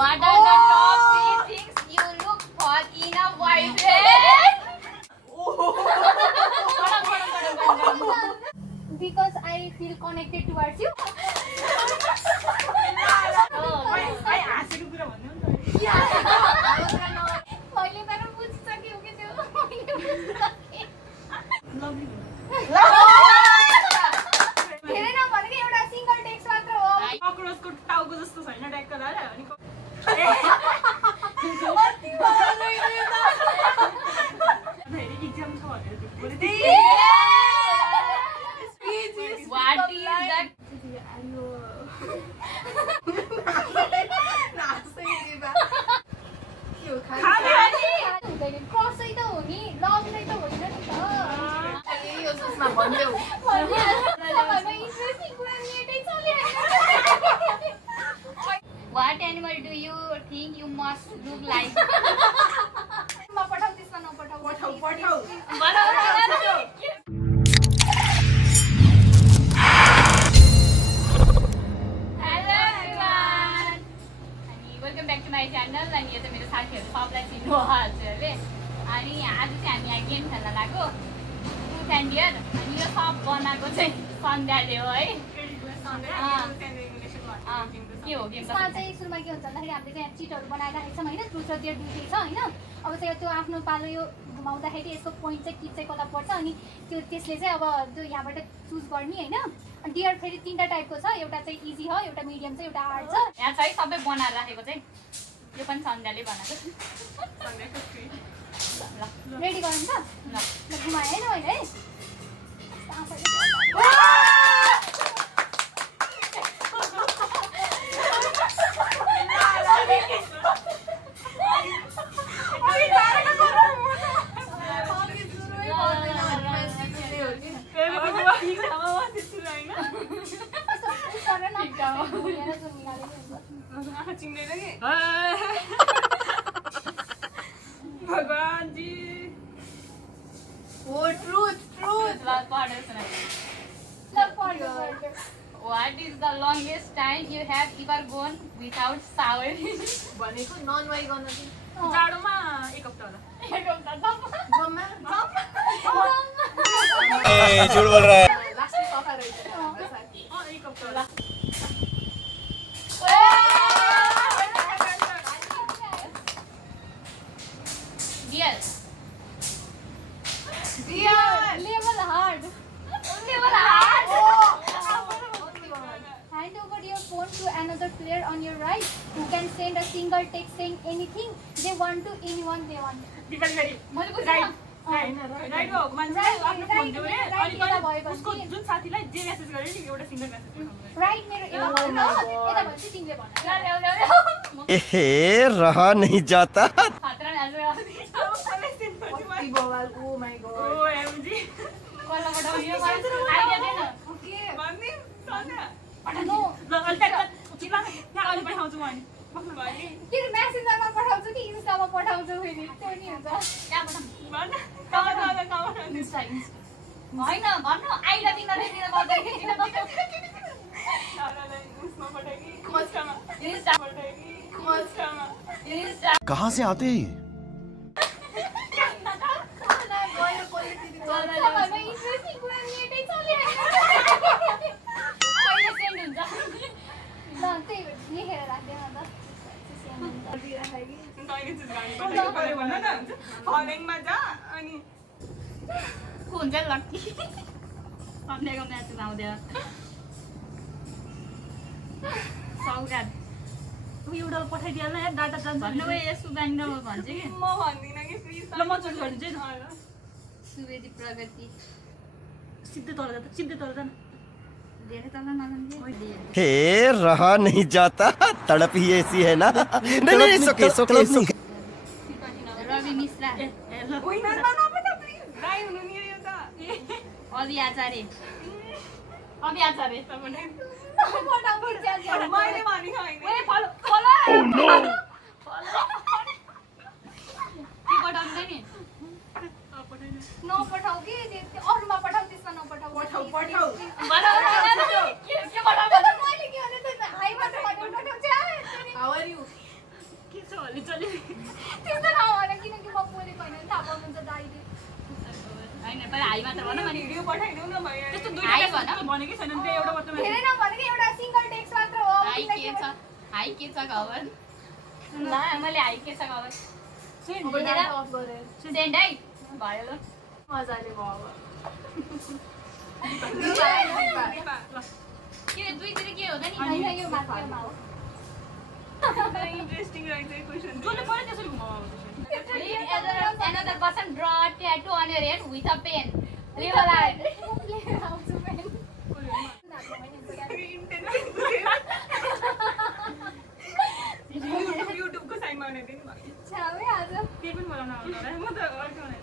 What are the top 3 things you look for in a boyfriend? Because I feel connected towards you. मैले तर बुझिसक्यो कि त्यो धेरै नभनेको एउटा सिंगल टेक्स्ट मात्र हो कक्रोचको टाउको जस्तो छैन ट्याक्क दाल अनि धेरै एक्जाम छ भनेर What is that? क्रसै त हो नि लभ नै त होइन नि त यो सोचमा भन्देऊ What animal do you think you must look like? म पठाउ त्यसमा नपठाउ पठाउ welcome back to my channel अनि यो चाहिँ मेरो साथीहरू सबलाई चिन्नु हो हजुरहरूले अनि आज चाहिँ हामी यहाँ गेम खेल्न लाग्यो ट्रुथ एन्ड डियर अनि यो सब बनाएको चाहिँ सन्ध्याले हो है के हो गेम चाहिँ सुरुमा के हुन्छ भन्दाखेरि हामीले चाहिँ चिटहरू बनाएर राखेको छौँ होइन ट्रुथ र डियर दुइटै छ होइन अब चाहिँ त्यो आफ्नो पालो यो घुमाउँदाखेरि यसको पोइन्ट चाहिँ किट चाहिँ कसलाई पर्छ अनि त्यो त्यसले चाहिँ अब त्यो यहाँबाट चुज गर्ने होइन डियर फेरि 3टा टाइपको छ एउटा चाहिँ इजी हो एउटा मिडियम छ एउटा हार्ड छ यहाँ छ है सबै बनाएर राखेको चाहिँ यो पनि सन्ध्याले बनाएको रेडी गरौँ त ल घुमाएँ होइन मैले है भगवान जी Oh, truth. What is the longest time you have ever gone without showering? भनेको नन वाइ गर्न जाडोमा 1 हप्ता होला झूठ बोल रहा है लास्ट सफा रहेछ साथी 1 हप्ता होला Yes. Level hard Hand over your phone to another player on your right who can send a single text saying anything they want to anyone they want. Depend गरी मैले बुझ्न राइट हो मान्छे आफ्नो फोन दियो रे अनि उसको जुन साथीलाई जे मेसेज गर्यो नि एउटा सिंगल मेसेज राइट मेरो यता भन यता भन्छ तिमीले भन ए रहा नहीं जाता खतरा नाच्यो बवाल ओ माय गॉड ओएमजी कसलाई पठाउने आइडिया दे न ओके भन्ने सन्ध्या पठाउनु ल अल्टा चिला यहाँ अलि पठाउँछु म अनि के मेसेन्जरमा पठाउँछु कि इन्स्टामा पठाउँछु फेरि त्यो नि हुन्छ यहाँ पठाउँ भन्न इन्स्टा होइन भन्न आइडिया दिन गर्दाखेरि उसमा पठाएकी खोजकामा इन्स्टा पठाएकी खोजकामा इन्स्टा कहाँ से आते हैं इन्ट्रेस्टिङ कुरा नेटै चलिरहेको कहिले सेन्ड हुन्छ ल त्यही लेखेर राख्दैन त तैँले चुज गर्ने पऱ्यो भन न फलोइङमा जा अनि को हुन्छ लट्टी सन्डेको म्याच आउँदैन सौगात एउटा पठाइदिएला यार डाटा जान्छ भन्नु यसो जान्नु भन्छ कि म भन्दिनँ कि प्लिज ल म चुज गरिदिन्छु है सुवेदी प्रगति सिधै तल जा सिधै तल जा धेरै तल नजान्थे हे रहा नहीं जाता तड़प ही ऐसी है ना नहीं सोके रवि मिश्रा होइन नपठा प्लिज राई हुनु नि यो त अभि आचार्य मैले भनेको होइन के पठाउँदै नि नपठाऊ कि अरूमा पठाऊ त्यसमा नपठाऊ पठाऊ मैले के भने त हाइबाट पठाउँछ हाउ आर यु पहिला हाई मात्र भन अनि भिडियो पठाइदेऊ न भयो त्यस्तो दुईटा हाई टेक्स्ट भन। भनेकै छैन नि, त्यही एउटा मात्र धेरै नभनेको एउटा सिंगल टेक्स्ट मात्र हो। हाई के छ खबर ल मैले हाई के छ खबर अब डाटा अफ गरेँ। सेन्ड है भयो ल मजाले भयो अब। के दुईतिर के हो त नि होइन यो मात्रमा हो। इन्ट्रेस्टिङ रहेछ क्वेशन जसले पढ्यो त्यसरी घुमाउनु another person draw a tattoo on your head with a pen leave a line युट्युबको साइडमा आउने दिन भयो छावे आज केही पनि बोलाउन आउँदैन होला म त अर्को बनाएँ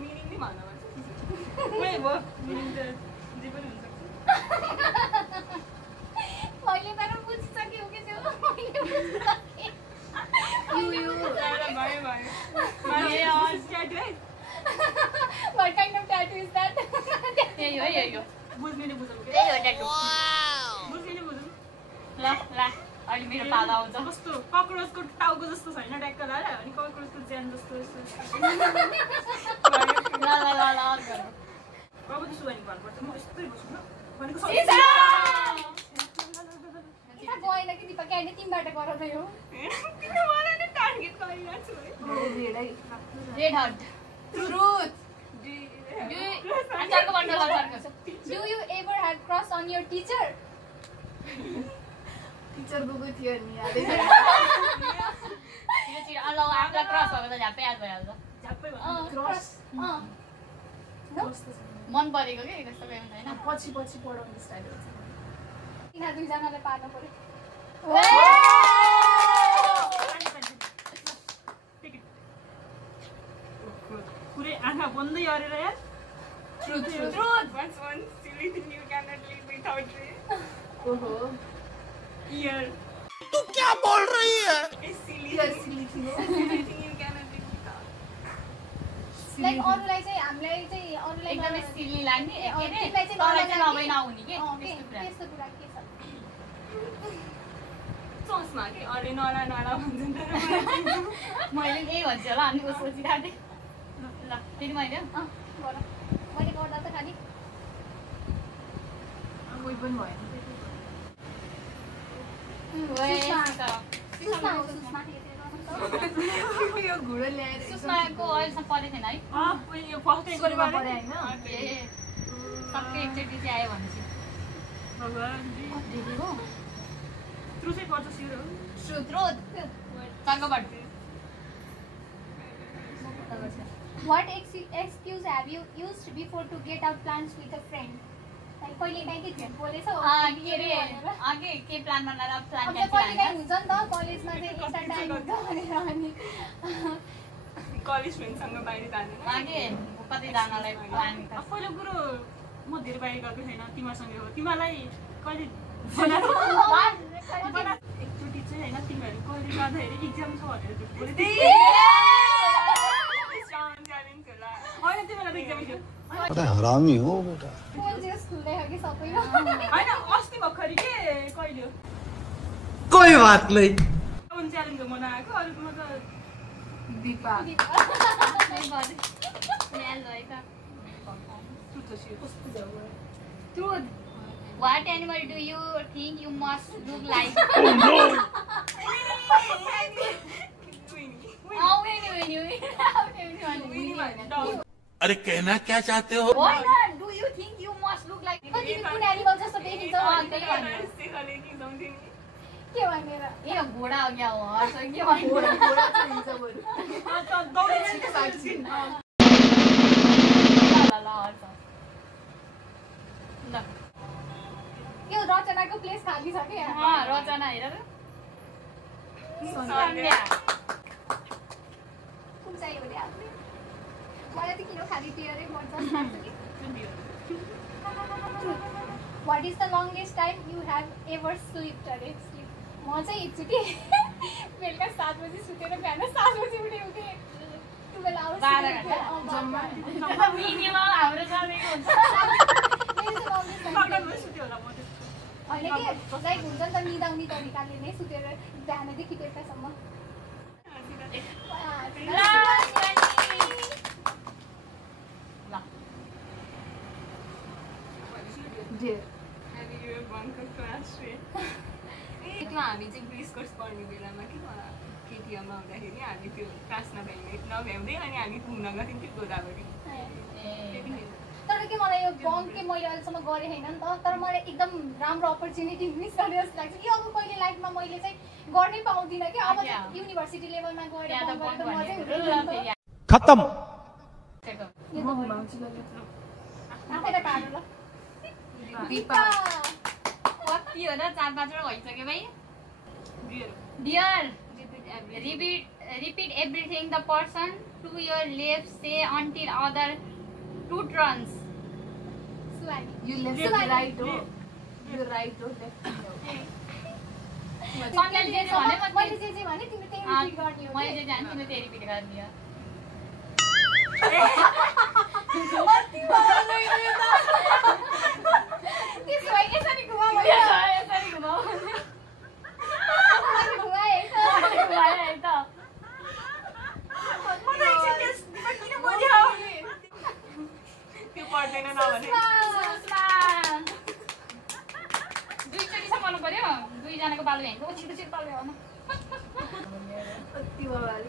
मिनिङ नै भन्नु पर्छ भयो मिनिङ त जे पनि हुन्छ मैले तर बुझिसक्यो कि त्यो What kind of tattoo is that? यही हो बुझ्ने बुझ्नु यही हो tattoo बुझ्ने बुझ्नु ल अलि मेरो पाला आउँछ कस्तो कक्रोचको टाउको जस्तो छैन ट्याक्क लाएर अनि कक्रोचको ज्यान जस्तो ल अब त्यसो भने भन्नुपर्छ म यस्तै बस्छु न भनेको इता गएन कि दिपा क्यान्डी तिमीबाट गराउँदै हो। मलाई नै टार्गेट गरिरहेको छु रेड हट Truth. अन्चारको बन्डल अन्चारको Do you ever have crush on your teacher? Teacher गएको थियो नि यादै यो चाहिँ ल आफूलाई क्रस भएको त झ्याप्पै याद भइहाल्छ झ्याप्पै Crush. No? मन परेको के त्यस्तो केही हुँदैन पछि पढाउने स्टाइल हुन्छ। तिनीहरू दुईजनालाई पार्नु पर्यो। पुरै आँखा बन्दै गरेर यार Truth. What's one silly thing you cannot live without ओहो ear? तू क्या बोल रही है? A silly Ear thing. silly thing हो। Silly thing you cannot live without. Like अरूलाई चाहिँ हामीलाई चाहिँ अरूलाई एकदमै सिली लाग्ने के अरे तिमीलाई चाहिँ तँलाई चाहिँ नभई नहुने के अँ, त्यस्तो कुरा त्यस्तो कुरा के छ? सोचमा कि अरे नडा भन्छन् तर मैले यही भन्छु होला अनि ऊ सोचिरहेको थिएँ ल फेरि मैले अँ, गर। मैले गर्दा त खालि कोही पनि भएन। सुस्मा हो, सुस्मा। यो घुँडो ल्याएर सुषमाको अहिलेसम्म पढेको थिएन है यो फर्स्ट टाइम स्कुलमा पढाए होइन? ए सबै एकचोटि चाहिँ आयो भनेपछि भगवान दिदी हो। ट्रुथै पर्छ सिरो रोज तर्कबाट What excuse have you used before to get out plans with a friend? Like कहिले काहीँ के फ्रेन्ड बोलेछ हो? के अरे अघि के प्लान बनाएर प्लान अब त कहिले काहीँ हुन्छ नि त कलेजमा चाहिँ एक्स्ट्रा टाइम हुन्छ भनेर अनि कलेज फ्रेन्डसँग बाहिर जाने अघि कतिजनालाई प्लान पहिलो कुरो म धेरै बाहिर गएको छैन तिमीहरूसँगै हो तिमीलाई कहिले एकचोटि चाहिँ होइन तिमीहरू कहिले जाँदाखेरि इक्जाम छ भनेर झुट बोले होइन तिमीलाई इक्जाम थियो बड़ा हरामी हो बेटा फोन चाहिँ खुल्दै हो कि सबैमा होइन अस्ति भर्खरि के कहिले हो कोई बात नहीं। च्यालेन्ज बनाएको अरूकोमा त Dipa Truth. What animal do you think you must look like? अरे कहना क्या चाहते हो? Why not? Do you think you must look like? तिमी कुन एनिमल जस्तो देखिन्छ भनेर के भनेर ए घोडा हो क्या हो हर्ष के भन्नु घोडा चाहिँ हिँड्छ बरु। ल हर्ष ल यो रचनाको प्लेस खाली छ कि रचना हेर त सन्ध्या कुन चाहिँ हो आफूले मलाई त किन खाली टियरै पर्छ What is the longest time you have ever slept? अरे sleep म चाहिँ एकचोटि बेलुका 7 बजी सुतेर बिहान 7 बजी उठेको थिएँ 12 hours 12 घण्टा जम्मा मिनिमम हाम्रो सबैको हुन्छ होइन कि लाइक हुन्छ नि त निदाउने तरिकाले नै सुतेर बिहानदेखि बेलुकासम्म त्यो हामी चाहिँ ब्रिज कोर्स पढ्ने बेलामा के केटिएममा हुँदाखेरि हामी त्यो क्लास नभ्याउँदै अनि हामी घुम्न गएको थियो गोदावरी तर के मलाई यो बङ्क के मैले अहिलेसम्म गरेँ होइन नि त तर मलाई एकदम राम्रो अपर्च्युनिटी मिस गर्ने जस्तो लाग्छ कि अब कहिले लाइफमा मैले चाहिँ गर्नै पाउँदिनँ कि अब युनिभर्सिटी लेभलमा गएर खत्म आफैलाई पारो ल दिपा कति हो र 4-5 भइसक्यो भाइ dear repeat everything the person to your left say until other 2 turns. Suhani You left or right हो? You right or left हो? मैले जे जे भने मैले जे जे भने तिमीले त्यही रिपिट गर्ने हो मैले जे जाने तिमीले त्यही रिपिट गरिदियो त्यसो भए यसरी घुमाऊ यसरी घुमाऊ मैले घुमाएँ घुमाए त त्यो पढ्दैन नभने दुईचोटि सम्हाल्नु पर्यो दुईजनाको बाल भ्याएको छिटो छिटो पाल्यो भन कति बवाल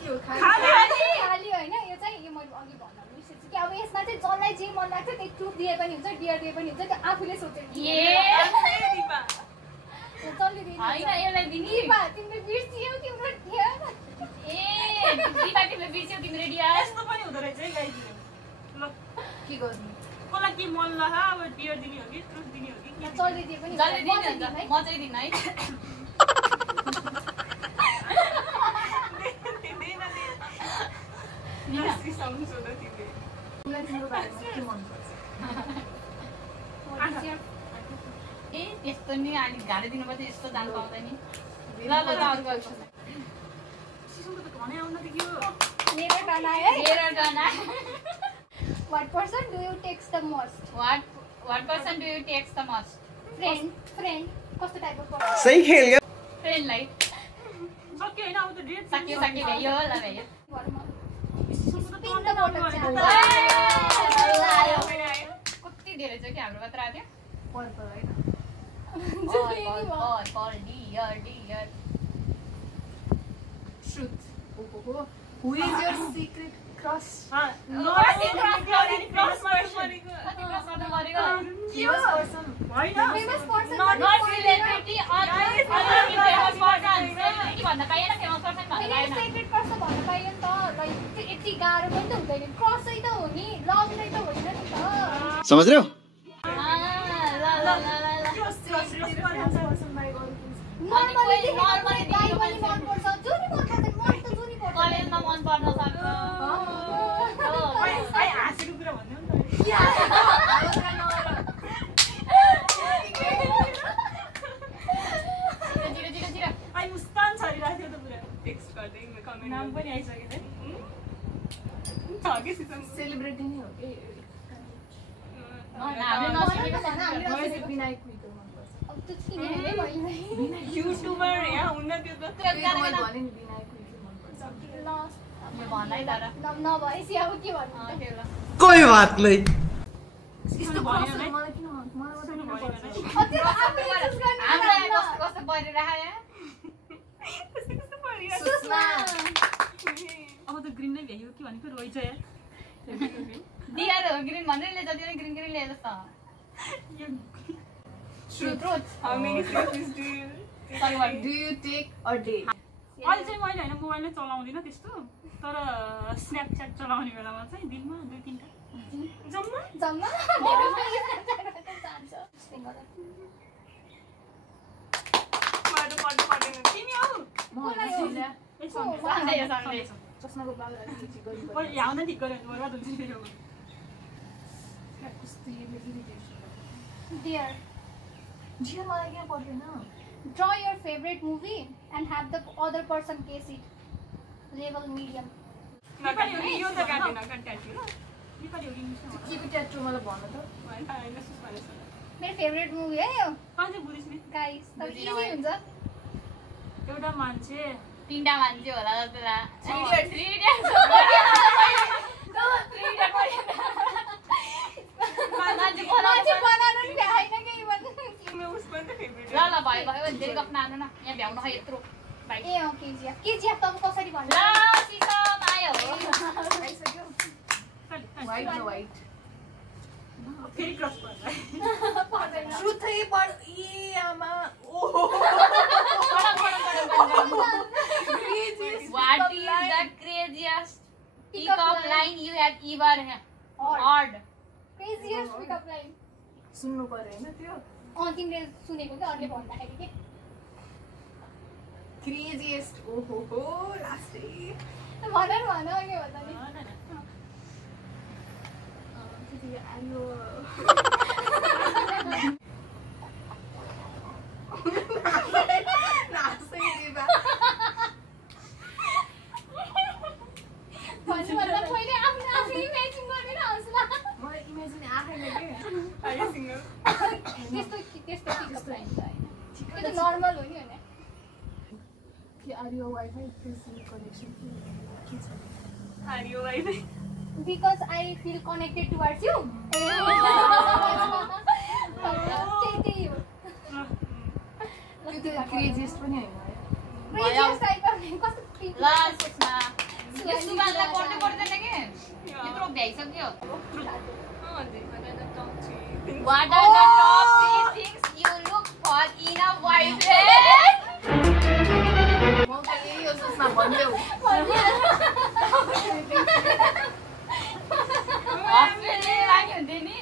के हो खाली होइन यो चाहिँ यो मैले अघि भन्न बिर्सेछु कि अब यसमा चाहिँ जसलाई जे मन लाग्छ त्यही ट्रुथ दिए पनि हुन्छ डियर दिए पनि हुन्छ त्यो आफूले सोचेर होइन यसलाई दिने तिमीले बिर्सियौ तिम्रो थियो ए दिपा तिमीले बिर्स्यौ तिम्रो डियर यस्तो पनि हुँदो रहेछ है गाइस ल के गर्नु कोलाई के मन लाग्यो अब डियर दिने हो कि ट्रुथ दिने हो कि जसले दिए पनि जसले दिने हुन्छ म चाहिँ दिन है यस्तै सम्झौँ तिमीले मलाई तिम्रो बारेमा के मन पर्छ ए त्यस्तो नि अलिक गाह्रो दिनुपर्छ यस्तो जान पाउँदैन ल ल ल अरू गर्छु सिसुको त घनै आउन देखियो मेरो टर्न आयो है मेरो turn What person do you text the most? What person do you text the most? Friend. कस्तो टाइप अफ पर्सन? सही खेल गया फ्रेन्डलाई सक्यो हैन अब त डेट सक्यो भयो ल भयो Spin the bottle challenge. कति धेरै छ कि हाम्रो मात्र आयो पर्पल होइन Paul, dear. Truth. Oh. Who is your secret crush? Famous person. Famous person. Not celebrity, other famous person. Celebrity भन्दा पाइएन famous person भन्दा पाइएन Secret person भन्न पाइयो नि त लाइक त्यो यति गाह्रो पनि त हुँदैन क्रसै त हो नि लभ नै त होइन नि त समझ रहे हो नर्मली गाई पनि मनपर्छ जो नि मनपर्छ मन त जो नि पर्छ कलेजमा मन पर्न सक्छ हाँसेको कुरा भन्नु नि त छिटो आई मुस्तान छरिरहेको थियो त पुरा टेक्स्ट गर्दै कमेन्ट नाम पनि आइसक्यो नि छ कि सिसन सेलिब्रिटी नै हो कि हामीले नसकेको मलाई विनायक विको मन पर्छ अब त्यो चिनेरै मैले युट्युबर यहाँ हुन्न त्यो त मैले भने नि विनायक विको मन पर्छ ल भन्नै तर नभएपछि अब के भन्नु कोई बात नहीं यस्तो भएन पर्छ है? मलाई किन मलाई किन पर्छ त्यो आफूले चुज गर्ने हामीलाई कस्तो कस्तो परिरहेको सुषमा अब त ग्रीन नै भ्यायो कि भनेको रोइ चाहिँ डियर हो ग्रिन भन्दै ले जति ग्रिन ले जस्तो truth how many friends do you do you take a day अहिले चाहिँ मैले हैन मोबाइलले चलाउँदिनँ त्यस्तो तर स्न्यापच्याट चलाउने बेलामा चाहिँ दिनमा 2-3 टा जम्मा जम्मा बाटो पर्दैन तिमी आऊ सन्डे चस्माको बाल अलिकति ठीक गर्नु ओइ यहाँ न ठीक गरे बर्बाद हुन्छ फेरि कस्तो इरिटेसन डियर जियो मलाई क्या पर्दैन draw your favorite movie and have the other person guess it level medium Nepali हो कि यो त काटेन कन्ट्याक्ट हो नेपाली हो कि इङ्ग्लिस हो के ट्याटु मलाई भन त हैन सुस्माले छ मेरो फेभरेट मुभी है यो कहाँ चाहिँ बुझिस् नि गाइस तर बुझिन इजी मैले। हुन्छ एउटा मान्छे 3टा मान्छे होला जस्तो लाग्छ Three Idiots. 3 Idiots मान्छे मान्छे बनाउनु बनाउनु नि भ्याएन के इभन मेरो उसको नि त फेभरेट ल ल भयो भयो धेरै गफ नानु न यहाँ भ्याउनु खै यत्रो भाइ ए अँ केजिएफ त अब कसरी भन्नु ल सिसम आयो आइसक्यो व्हाइट न व्हाइट फेरि क्रस पर्छ पर्दैन ट्रुथै पढ ए आमा ओहो What is the craziest pick-up line you have ever heard? Craziest pickup line सुन्नु पर्यो हैन त्यो अँ तिमीले सुनेको क्या अरूले भन्दाखेरि के क्रेजिएस्ट ओहो हो लास्टै भन के भन्दा नि आयो नासै दिबा भन्नुभन्दा पहिले आफ्नो आफै इमेजिन गरेर हौसला मलाई इमेजिन आएन के आयो सिङ्गल त्यस्तो पिकअप लाइन त होइन त्यो त नर्मल हो नि होइन के are you wifi Facebook connection के छ हारियो भाइ because I feel connected towards you त्यही हो त्यो त क्रेजिएस्ट पनि हैन क्रेजिएस्ट टाइप अफ कस्तो ल सुषमा यो सुभाषलाई पढ्नै पर्दैन के यत्रो भ्याइसक्यो What are the top 3 things you look for in a boyfriend? म त यही हो सोच्न भन्देऊ हस्पिटलले लाग्यो हुन्थ्यो नि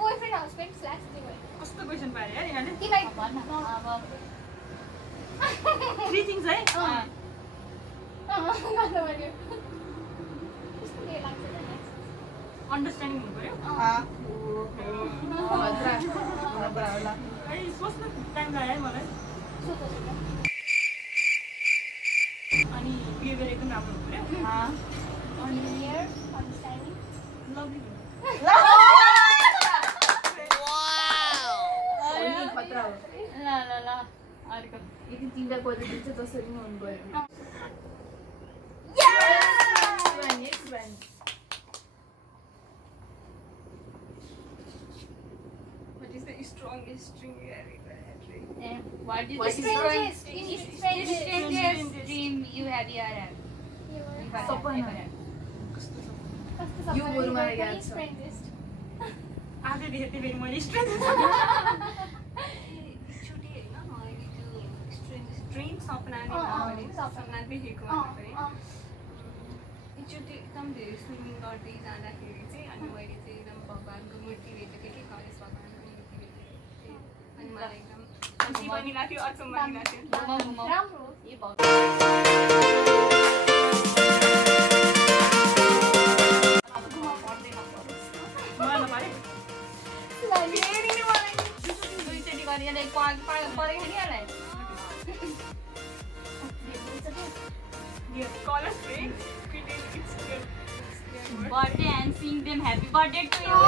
बोयफ्रेन्ड हस्बेन्ड स्ल्यास त्यो कस्तो क्वेसन पारे यार यहाँले तिमीलाई भन्न अब 3 थिङ्स है गर्नु पर्यो कस्तो के लाग्छ त next? अन्डरस्ट्यान्डिङ हुनु पर्यो भद्रा भद्रा होला है सोच्न टाइम लाग्यो है मलाई सोच अनि बिहेभियर एकदम राम्रो हुनु पर्यो क्लियर अन्डरस्ट्यान्डिङ लभली खतरा हो ल ल ल अर्को यदि तिनटा क्वालिटी चाहिँ जसरी नै हुनु पर्यो next one What is the strongest string you have ever had? What is What the is strangest strangest dream you have ever had? सपना कस्तो छ यो गोरुमा याद छ। स्ट्रेन्जेस्ट आजै देखेँ त्यो फेरि मैले स्ट्रेन्थ एकचोटि होइन मैले त्यो ड्रिम सपना नि मैले सपना देखेको है एकचोटि एकदम धेरै स्विमिङ गर्दै जाँदाखेरि चाहिँ अनि मैले चाहिँ एकदम भगवान्को मूर्ति भेटेको कि गणेश भगवान्को मूर्ति भेटेको थिएँ अनि मलाई एकदम खुसी पनि लाग्थ्यो अचम्म पनि लाग्थ्यो घुमाउ घुमाउ राम्रो हो ए भगवान् मलाई नपारे फेरि नि मलाई दुईचोटि गरेर परेको नि यसलाई यो colour spray birthday and sing them happy birthday to you.